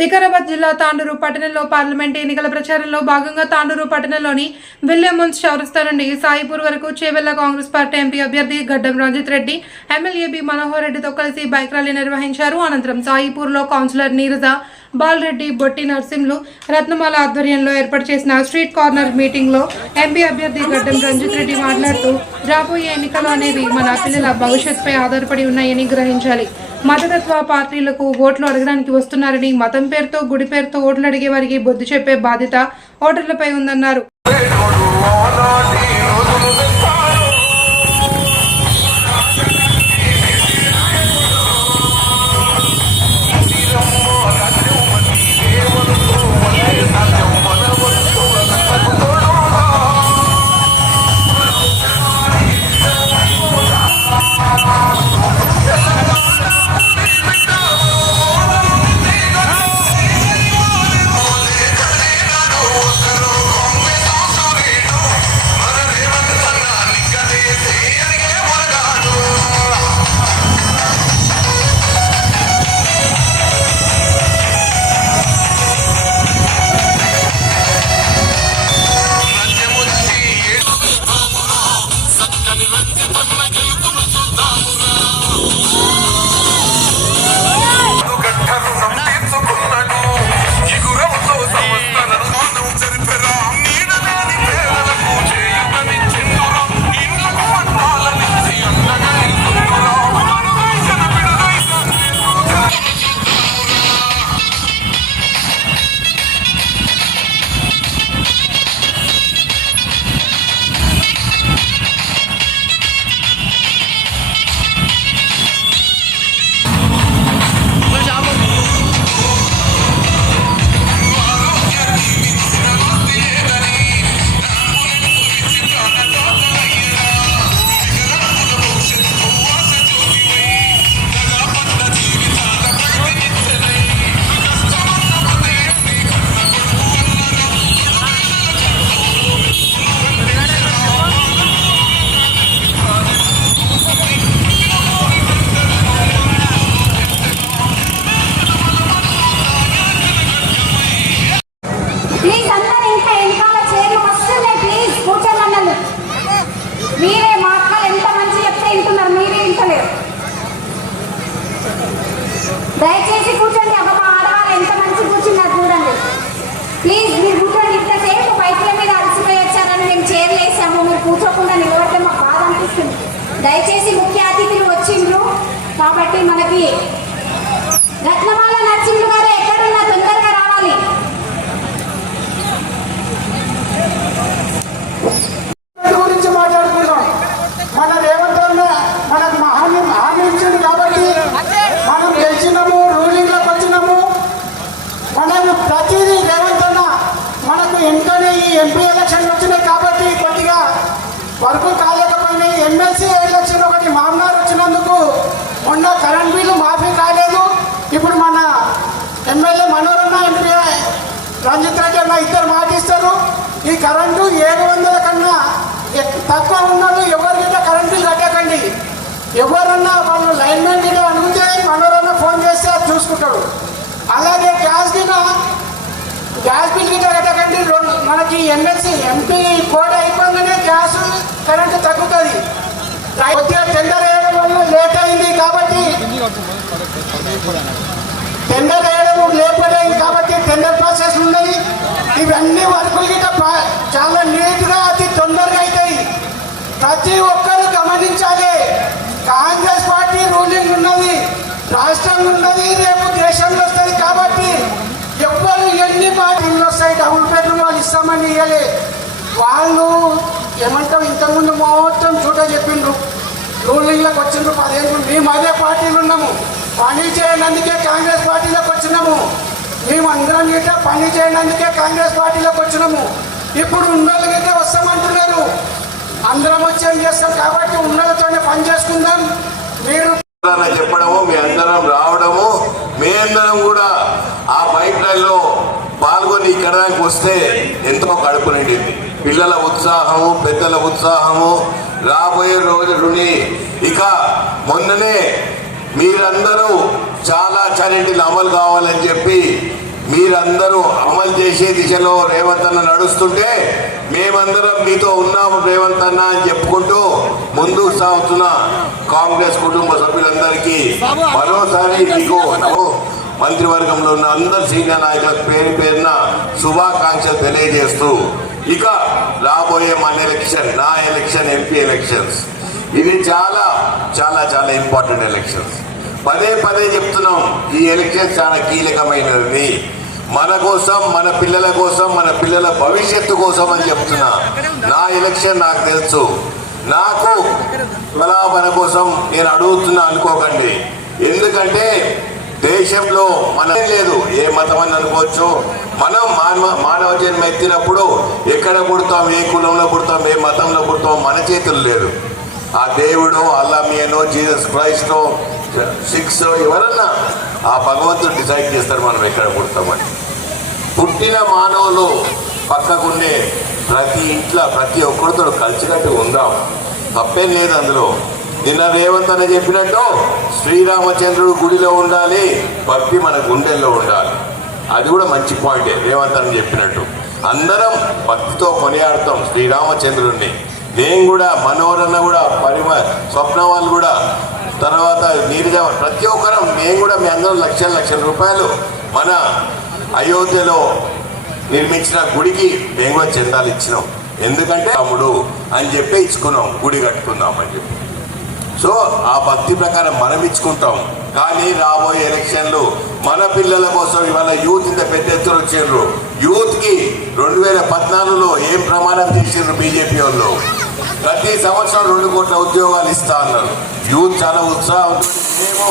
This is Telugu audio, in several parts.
వికారాబాద్ జిల్లా తాండూరు పట్టణంలో పార్లమెంట్ ఎన్నికల ప్రచారంలో భాగంగా తాండూరు పట్టణంలోని విలియమ్స్ చౌరస్తా నుండి సాయిపూర్ వరకు చేవెళ్ళ కాంగ్రెస్ పార్టీ ఎంపీ అభ్యర్థి గడ్డం రంజిత్ రెడ్డి ఎమ్మెల్యే బి మనోహర్ రెడ్డితో కలిసి బైక్ ర్యాలీ నిర్వహించారు. అనంతరం సాయిపూర్లో కౌన్సిలర్ నీరజ బాలరెడ్డి బొట్టి నర్సింహులు రత్నమాల ఆధ్వర్యంలో ఏర్పాటు చేసిన స్ట్రీట్ కార్నర్ మీటింగ్లో ఎంపీ అభ్యర్థి గడ్డం రంజిత్ రెడ్డి మాట్లాడుతూ రాబోయే ఎన్నికలు అనేవి మన పిల్లల భవిష్యత్తుపై ఆధారపడి ఉన్నాయని గ్రహించాలి. మతతత్వ పార్టీలకు ఓట్లు అడగడానికి వస్తున్నారని మతం పేరుతో గుడి పేరుతో ఓట్లు అడిగే వారికి బొద్దు చెప్పే బాధ్యత ఓటర్లపై ఉందన్నారు. కాబట్టి మనకి రత్నమాల నరసింహులు గారు ఎక్కడున్నా తొందరగా రావాలి. గురించి మాట్లాడుకుందాం మన రేవంత్ మనకు మా హామీ హామీ ఇచ్చింది కాబట్టి మనం గెలిచినాము రూలింగ్లోకి వచ్చినాము. మనం ప్రతిదీ రేవంత్ మనకు వెంటనే ఈ ఎంపీ ఎలక్షన్ వచ్చినాయి కాబట్టి కొద్దిగా వర్క్ కాలేకపోయినాయి. ఎమ్మెల్సీ ఎలక్షన్ ఒకటి మామనార్ వచ్చినందుకు మొన్న కరెంట్ బిల్లు మాఫీ కాలేదు. ఇప్పుడు మన ఎమ్మెల్యే మనోరన్న ఎంపీ రంజిత్ రెడ్డి అన్న ఇద్దరు మాటిస్తారు. ఈ కరెంటు ఏడు వందల కన్నా తక్కువ ఉన్నది ఎవరికైనా కరెంట్ బిల్ కట్టకండి. ఎవరన్నా వాళ్ళు లైన్ మ్యాన్ గిట్ట అడిగితే మనోరన్న ఫోన్ చేస్తే అది చూసుకుంటాడు. అలాగే గ్యాస్ గిట్ట గ్యాస్ బిల్ గిట్ట కట్టకండి. రెండు మనకి ఎమ్మెల్సీ ఎంపీ కోట అయిపోగానే గ్యాస్ కరెంటు తగ్గుతుంది. కొద్దిగా టెండర్ వేయడం లేట్ అయింది కాబట్టి టెండర్ వేయడం లేకపోయింది కాబట్టి టెండర్ ప్రాసెస్ ఉన్నది. ఇవన్నీ వర్కులు గిట్ట పా- చాలా నీట్గా అతి తొందరగా అవుతాయి ప్రతి ఒక్కరు గమనించాలి. కాంగ్రెస్ పార్టీ రూలింగ్ ఉన్నది. రాష్ట్రం ఉన్నది. రేపు దేశంలో వస్తుంది కాబట్టి ఎవ్వరు ఎన్ని పార్టీలు వస్తాయి డబుల్ బెడ్రూమ్ వాళ్ళు ఇస్తామని ఇవ్వలే వాళ్ళు ఏమంటాం ఇంతకుముందు మొత్తం చూడ చెప్పిండ్రు. రూలింగ్లోకి వచ్చినప్పుడు పదిహేను మేము అదే పార్టీలు ఉన్నాము. పని చేయనందుకే కాంగ్రెస్ పార్టీలోకి వచ్చినాము. మేము అందరం గిట్ట పని చేయనందుకే కాంగ్రెస్ పార్టీలోకి వచ్చినాము. ఇప్పుడు ఉన్నోళ్ళు వస్తామంటున్నారు. అందరం వచ్చి ఏం చేస్తాం? కాబట్టి ఉన్నోళ్ళతోనే పని చేసుకుందాం. మీరు అని చెప్పడము మీ అందరం రావడము మీ అందరం కూడా ఆ బైక్లో పాల్గొని ఇక్కడ వస్తే ఎంతో కడుపు నిండింది. పిల్లల ఉత్సాహము పెద్దల ఉత్సాహము రాబోయే రోజుని ఇక మొన్ననే మీరందరూ చాలా చారిటీలు అమలు కావాలని చెప్పి మీరందరూ అమలు చేసే దిశలో రేవంత్ అన్న నడుస్తుంటే మేమందరం మీతో ఉన్నాము రేవంత్ అన్న అని చెప్పుకుంటూ ముందుకు సాగుతున్న కాంగ్రెస్ కుటుంబ సభ్యులందరికీ మరోసారి మీకు మంత్రివర్గంలో ఉన్న అందరు సీనియర్ నాయకుల పేరు పేరున శుభాకాంక్షలు తెలియజేస్తూ ఇక రాబోయే మన ఎలక్షన్ నా ఎలక్షన్ ఎంపీ ఎలక్షన్స్ ఇది చాలా చాలా చాలా ఇంపార్టెంట్ ఎలక్షన్స్ పదే పదే చెప్తున్నాం ఈ ఎలక్షన్ చాలా కీలకమైనది మన కోసం మన పిల్లల కోసం మన పిల్లల భవిష్యత్తు కోసం అని చెప్తున్నా. నా ఎలక్షన్ నాకు తెలుసు. నాకు బలాబల కోసం నేను అడుగుతున్నా అనుకోకండి. ఎందుకంటే దేశంలో మన లేదు. ఏ మతం అని అనుకోవచ్చు. మనం మానవ మానవ జన్మ ఎత్తినప్పుడు ఎక్కడ పుడతాం ఏ కులంలో పుడతాం ఏ మతంలో పుడతాం మన చేతులు లేదు. ఆ దేవుడు అల్లామియనో జీసస్ క్రైస్టో సిక్స్ ఎవరన్నా ఆ భగవంతుడు డిసైడ్ చేస్తారు మనం ఎక్కడ పుడతామని. పుట్టిన మానవులు పక్కకుండే ప్రతి ఇంట్లో ప్రతి ఒక్కరితో కలిసికట్టు ఉందాం. తప్పేం లేదు అందులో. నిన్న రేవంత్ అని చెప్పినట్టు శ్రీరామచంద్రుడు గుడిలో ఉండాలి భక్తి మన గుండెల్లో ఉండాలి. అది కూడా మంచి పాయింటే రేవంత్ అని చెప్పినట్టు. అందరం భక్తితో కొనియాడతాం శ్రీరామచంద్రుడిని నేను కూడా మనోరన్న కూడా పరిమ స్వప్న వాళ్ళు కూడా తర్వాత నీరజ ప్రతి ఒక్కరం మేము కూడా మీ అందరం లక్షల లక్షల రూపాయలు మన అయోధ్యలో నిర్మించిన గుడికి మేము కూడా చందాలు ఇచ్చినాం. ఎందుకంటే తమ్ముడు అని చెప్పి ఇచ్చుకున్నాం గుడి కట్టుకుందాం అని చెప్పి. సో ఆ భక్తి ప్రకారం మనం ఇచ్చుకుంటాం. కానీ రాబోయే ఎలక్షన్లు మన పిల్లల కోసం ఇవాళ యూత్ ఇంత పెద్ద ఎత్తున వచ్చిండ్రు. యూత్కి రెండు వేల పద్నాలుగులో ఏం ప్రమాణం చేసిండ్రు బీజేపీ వాళ్ళు? ప్రతి సంవత్సరం రెండు కోట్ల ఉద్యోగాలు ఇస్తా అన్నారు. యూత్ చాలా ఉత్సాహం మేము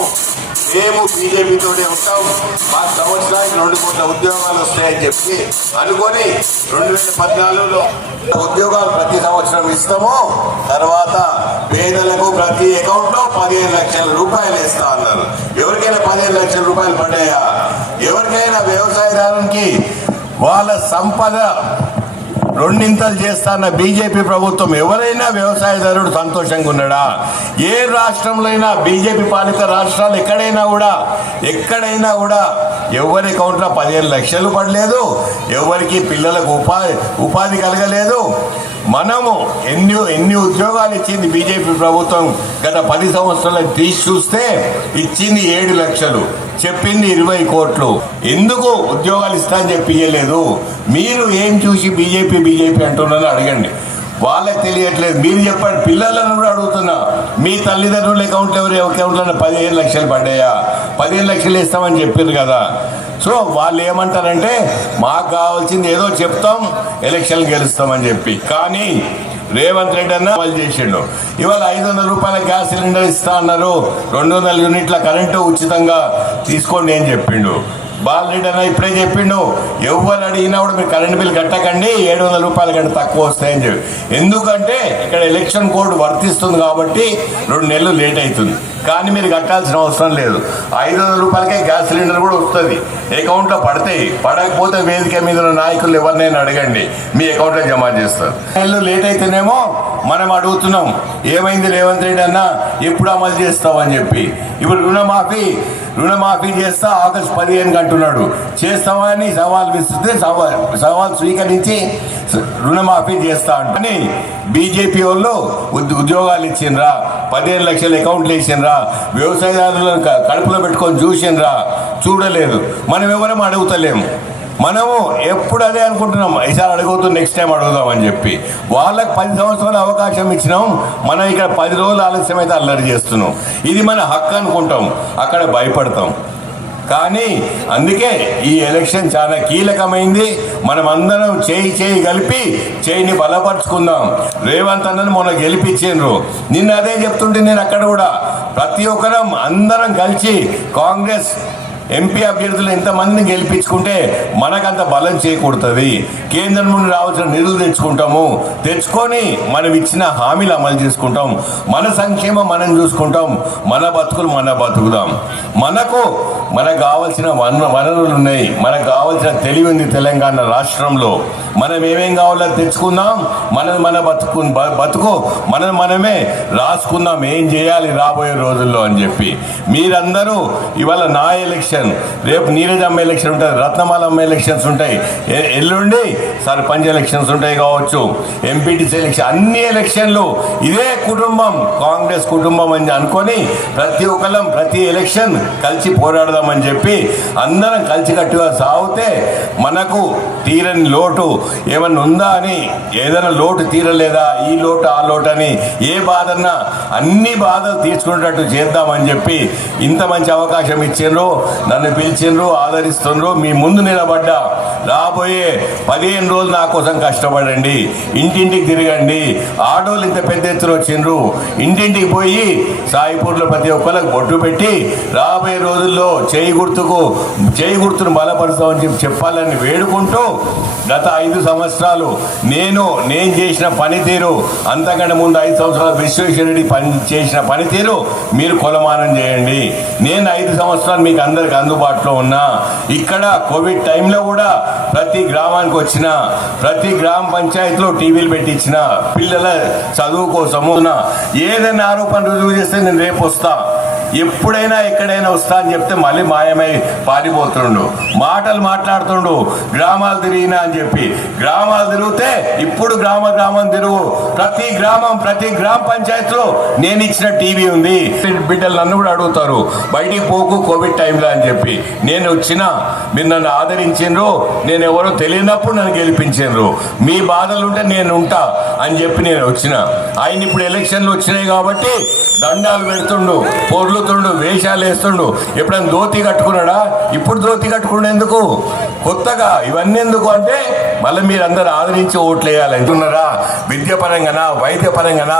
మేము బీజేపీతోనే ఉంటాం. మా సంవత్సరానికి రెండు కోట్ల ఉద్యోగాలు వస్తాయని చెప్పి అనుకొని రెండు వేల పద్నాలుగులో ఉద్యోగాలు ప్రతి సంవత్సరం ఇస్తాము. తర్వాత పేదలకు ప్రతి అకౌంట్లో పదిహేను లక్షల రూపాయలు ఇస్తా అన్నారు. ఎవరికైనా పదిహేను లక్షల రూపాయలు పడ్డాయా? ఎవరికైనా వ్యవసాయదారునికి వాళ్ళ సంపద రెండింతలు చేస్తాన్న బీజేపీ ప్రభుత్వం ఎవరైనా వ్యవసాయదారుడు సంతోషంగా ఉన్నాడా? ఏ రాష్ట్రంలో అయినా బీజేపీ పాలిత రాష్ట్రాలు ఎక్కడైనా కూడా ఎక్కడైనా కూడా ఎవరి అకౌంట్లో పదిహేను లక్షలు పడలేదు ఎవరికి పిల్లలకు ఉపాధి ఉపాధి కలగలేదు మనము ఎన్ని ఎన్ని ఉద్యోగాలు ఇచ్చింది బీజేపీ ప్రభుత్వం గత పది సంవత్సరాలు తీసి చూస్తే ఇచ్చింది ఏడు లక్షలు చెప్పింది ఇరవై కోట్లు. ఎందుకు ఉద్యోగాలు ఇస్తా అని చెప్పి మీరు ఏం చూసి బీజేపీ బీజేపీ అంటున్నారో అడగండి. వాళ్ళకి తెలియట్లేదు. మీరు చెప్పండి పిల్లలను కూడా అడుగుతున్నా. మీ తల్లిదండ్రుల అకౌంట్లో ఎవరి? అకౌంట్లో పదిహేను లక్షలు పడ్డాయా? పదిహేను లక్షలు ఇస్తామని చెప్పారు కదా. సో వాళ్ళు ఏమంటారంటే మాకు కావాల్సింది ఏదో చెప్తాం ఎలక్షన్ గెలుస్తామని చెప్పి. కానీ రేవంత్ రెడ్డి అన్న అమలు చేసిండు. ఇవాళ ఐదు వందల రూపాయల గ్యాస్ సిలిండర్ ఇస్తా అన్నారు. రెండు వందల యూనిట్ల కరెంటు ఉచితంగా తీసుకోండి అని చెప్పిండు. బాలరెడ్డి అన్న ఇప్పుడే చెప్పిండు. ఎవరు అడిగినా కూడా మీరు కరెంట్ బిల్ కట్టకండి ఏడు వందల రూపాయల కంటే తక్కువ వస్తాయని చెప్పి. ఎందుకంటే ఇక్కడ ఎలక్షన్ కోడ్ వర్తిస్తుంది కాబట్టి రెండు నెలలు లేట్ అవుతుంది. కానీ మీరు కట్టాల్సిన అవసరం లేదు. ఐదు వందల రూపాయలకే గ్యాస్ సిలిండర్ కూడా వస్తుంది. అకౌంట్లో పడతాయి పడకపోతే వేదిక మీద ఉన్న నాయకులు ఎవరినైనా అడగండి. మీ అకౌంట్లో జమ చేస్తారు. నెలలు లేట్ అయితేనేమో మనం అడుగుతున్నాం ఏమైంది రేవంత్ రెడ్డి అన్న ఎప్పుడు అమలు చేస్తామని చెప్పి. ఇప్పుడు రుణమాఫీ రుణమాఫీ చేస్తా ఆగస్టు పదిహేను అంటున్నాడు చేస్తామని సవాల్ విసిరితే సవాల్ సవాల్ స్వీకరించి రుణమాఫీ చేస్తా అని బీజేపీ వాళ్ళు ఉద్- ఉద్యోగాలు ఇచ్చిండ్రా పదిహేను లక్షల అకౌంట్లు వేసిండ్రా వ్యవసాయదారులను కడుపులో పెట్టుకొని చూసిండ్రా చూడలేదు. మనం ఎవరం అడుగుతలేము. మనము ఎప్పుడు అదే అనుకుంటున్నాం ఈసారి అడుగుతూ నెక్స్ట్ టైం అడుగుదాం అని చెప్పి. వాళ్ళకి పది సంవత్సరాల అవకాశం ఇచ్చినాం మనం ఇక్కడ పది రోజులు ఆలస్యం అయితే అల్లరి చేస్తున్నాం. ఇది మన హక్కు అనుకుంటాం అక్కడ భయపడతాం. కానీ అందుకే ఈ ఎలక్షన్ చాలా కీలకమైంది. మనం అందరం చేయి చేయి కలిపి చేయిని బలపరుచుకుందాం. రేవంత్ అన్నని మొన్న గెలిపించిండ్రు. నిన్న అదే చెప్తుంటే నేను అక్కడ కూడా ప్రతి ఒక్కరం అందరం కలిసి కాంగ్రెస్ ఎంపీ అభ్యర్థులు ఎంతమందిని గెలిపించుకుంటే మనకంత బలం చేయకూడుతుంది కేంద్రం నుండి రావాల్సిన నిధులు తెచ్చుకుంటాము. తెచ్చుకొని మనం ఇచ్చిన హామీలు అమలు చేసుకుంటాం. మన సంక్షేమం మనం చూసుకుంటాం. మన బతుకులు మన బతుకుదాం. మనకు మనకు కావాల్సిన వన వనరులు ఉన్నాయి. మనకు కావాల్సిన తెలివి ఉంది తెలంగాణ రాష్ట్రంలో. మనం ఏమేం కావాలో తెచ్చుకుందాం. మనది మన బతుకు బతుకు. మనం మనమే రాసుకుందాం. ఏం చేయాలి రాబోయే రోజుల్లో అని చెప్పి. మీరందరూ ఇవాళ నా ఎలక్షన్ ఎలక్షన్. రేపు నీరజమ్మ ఎలక్షన్ ఉంటుంది రత్నమాల అమ్మ ఎలక్షన్స్ ఉంటాయి. ఎల్లుండి సర్పంచ్ ఎలక్షన్స్ ఉంటాయి కావచ్చు. ఎంపీటీసీ ఎలక్షన్ అన్ని ఎలక్షన్లు ఇదే కుటుంబం కాంగ్రెస్ కుటుంబం అని అనుకొని ప్రతి ఒక్కళ్ళం ప్రతి ఎలక్షన్ కలిసి పోరాడదామని చెప్పి అందరం కలిసికట్టుగా సాగితే మనకు తీరని లోటు ఏమన్నా ఉందా అని ఏదైనా లోటు తీరలేదా? ఈ లోటు ఆ లోటు అని ఏ బాధన్నా అన్ని బాధలు తీర్చుకునేటట్టు చేద్దామని చెప్పి ఇంత మంచి అవకాశం ఇచ్చిండ్రు. నన్ను పిలిచిండ్రు ఆదరిస్తుండ్రు మీ ముందు నిలబడ్డా. రాబోయే పదిహేను రోజులు నా కోసం కష్టపడండి ఇంటింటికి తిరగండి. ఆటోలు ఇంత పెద్ద ఎత్తున వచ్చిండ్రు. ఇంటింటికి పోయి సాయిపూర్లో ప్రతి ఒక్కరికి బొట్టు పెట్టి రాబోయే రోజుల్లో చేయి గుర్తుకు చేయి గుర్తును బలపరుస్తామని చెప్పి చెప్పాలని వేడుకుంటూ గత ఐదు సంవత్సరాలు నేను నేను చేసిన పనితీరు అంతకంటే ముందు ఐదు సంవత్సరాలు విశ్వేశ్వరుడి పని చేసిన పనితీరు మీరు కొలమానం చేయండి. నేను ఐదు సంవత్సరాలు మీకు అందరికి అందుబాటులో ఉన్నా. ఇక్కడ కోవిడ్ టైంలో కూడా ప్రతి గ్రామానికి వచ్చిన ప్రతి గ్రామ పంచాయతీలో టీవీలు పెట్టించిన పిల్లల చదువు కోసము. ఏదైనా ఆరోపణ రుజువు చేస్తే నేను రేపు వస్తా. ఎప్పుడైనా ఎక్కడైనా వస్తా అని చెప్తే మళ్ళీ మాయమై పారిపోతుండు. మాటలు మాట్లాడుతుండు. గ్రామాలు తిరిగినా అని చెప్పి. గ్రామాలు తిరిగితే ఇప్పుడు గ్రామ గ్రామం తిరుగు. ప్రతి గ్రామం ప్రతి గ్రామ పంచాయతీలో నేను ఇచ్చిన టీవీ ఉంది. బిడ్డలు నన్ను కూడా అడుగుతారు. బయటికి పోకు కోవిడ్ టైంలో అని చెప్పి. నేను వచ్చిన మీరు నన్ను ఆదరించిండ్రు నేను ఎవరో తెలియనప్పుడు నన్ను గెలిపించిండ్రు మీ బాధలు ఉంటే నేను ఉంటా అని చెప్పి నేను వచ్చిన. ఆయన ఇప్పుడు ఎలక్షన్లు వచ్చినాయి కాబట్టి దండాలు పెడుతుండు పొర్లుతుండు వేషాలు వేస్తుండు. ఎప్పుడైనా ధోతి కట్టుకున్నాడా? ఇప్పుడు ధోతి కట్టుకునేందుకు కొత్తగా ఇవన్నీ ఎందుకు అంటే మళ్ళీ మీరందరూ ఆదరించి ఓట్లు వేయాలి అంటున్నారా? విద్య పరంగానా వైద్య పరంగానా